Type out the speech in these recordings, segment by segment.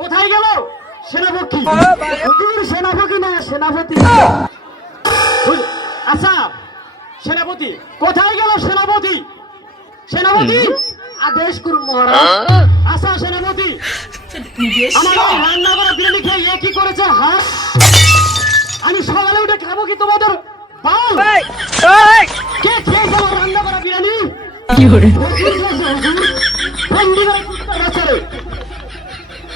কোথায় গেল? সেনাপতি হুজুর সেনাপতি না সেনাপতি। আচ্ছা সেনাপতি কোথায় গেল সেনাপতি? সেনাপতি? আদেশ করুন মহারাজ। আচ্ছা সেনাপতি। আমার এই রান্না করা বিরিয়ানি খেয়ে এ কি করেছে হাত আমি সকালে উঠে খাব কি তোমাদের? বাল। কে খেয়েছে আমার রান্না করা বিরিয়ানি? বন্দি করে।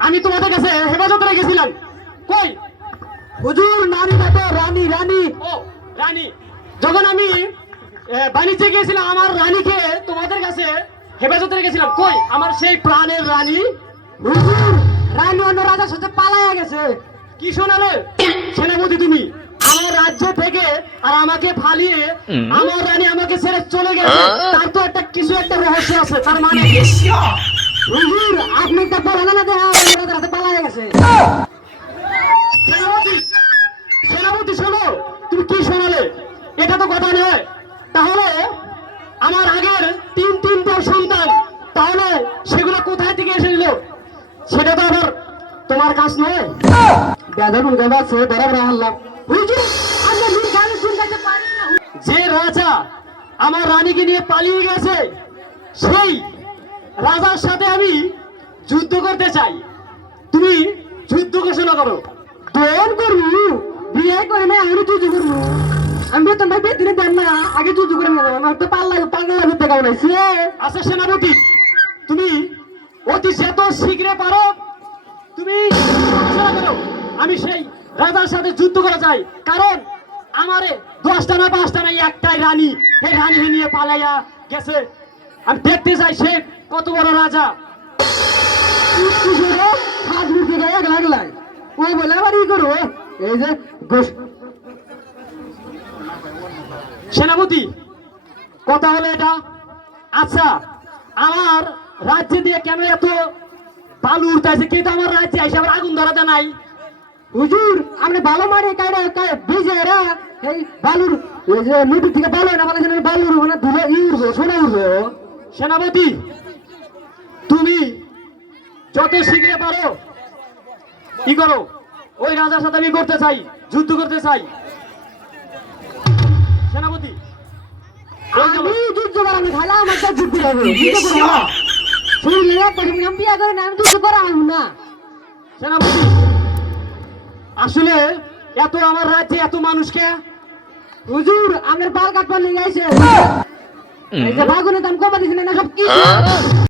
আমি তোমাদের কাছে হেফাজতে রেখেছিলাম। কই? হুজুর নানি না রানী রানী। ও রানী। যখন আমি বাণিজ্যে গিয়েছিলাম আমার রানীকে তোমাদের কাছে হেফাজতে রেখেছিলাম। কই? আমার সেই প্রাণের রানী। হুজুর রানী অন্য রাজার সাথে পালায়া গেছে। কি শোনালে? সেনাপতি তুমি আমার রাজ্য থেকে আর আমাকে ফালিয়ে আমার রানী আমাকে ছেড়ে চলে গেছে। তার তো একটা কিছু একটা রহস্য আছে তার মানে হুজুর আপনি তো বলেন না যে হ্যাঁ, হাতে পালায়া গেছে। সেনাপতি শোনো তুমি কি শোনালে? এটা তো কথা নয়। তাহলে আমার আগের তিন তিনটা সন্তান তাহলে সেগুলো কোথায় থেকে এসেছিল সেটা তো আবার তোমার কাজ নয়। বেদন গাবা সে বরাবর আল্লাহ হুজুর আমরা গুণ পারি না। যে রাজা আমার রানীকে নিয়ে পালিয়ে গেছে সেই রাজার সাথে আমি যুদ্ধ করতে চাই। তুমি যুদ্ধ ঘোষণা করো। দোন করব বিয়ে করে না আমি যুদ্ধ করব। আমি ভাই বেতনে দেন না আগে যুদ্ধ করে নেব। আমার তো পাল্লা পাল্লা কাউ নাই। সে আচ্ছা সেনাপতি তুমি অতি যত শীঘ্রে পারো। তুমি আমি সেই রাজার সাথে যুদ্ধ করা চাই। কারণ আমারে দশটা না পাঁচটা না একটাই রানী সেই রানী নিয়ে পালাইয়া গেছে আমি দেখতে চাই সে কত বড় রাজা। ও বলে আবার ই করো এই যে সেনাপতি, কথা হলো এটা। আচ্ছা আমার রাজ্যে দিয়ে কেন এত বালু উঠতেছে কিন্তু আমার রাজ্যে এসে আবার আগুন ধরাতে নাই। হুজুর, আপনি ভালো মারে কাইরা কাই ভিজে রা? এই বালুর, এই যে নদী থেকে বালু না বালুর মানে ধুলো ই উঠবো সোনা উঠবো সেনাপতি তুমি যত শীঘ্র পারো কি করো? ওই রাজার সাথে আমি করতে চাই যুদ্ধ করতে চাই। সেনাপতি আমি যুদ্ধ করা আমি খাইলাম আমার তো যুদ্ধ করব না। শুনলে আমি বিয়া করে না আমি যুদ্ধ করা না। সেনাপতি আসলে এত আমার রাজ্যে এত মানুষকে? হুজুর আমার বাল কাটবার লেগে আইছে। এই যে বাগুনে দাম কমা দিছেন না সব কি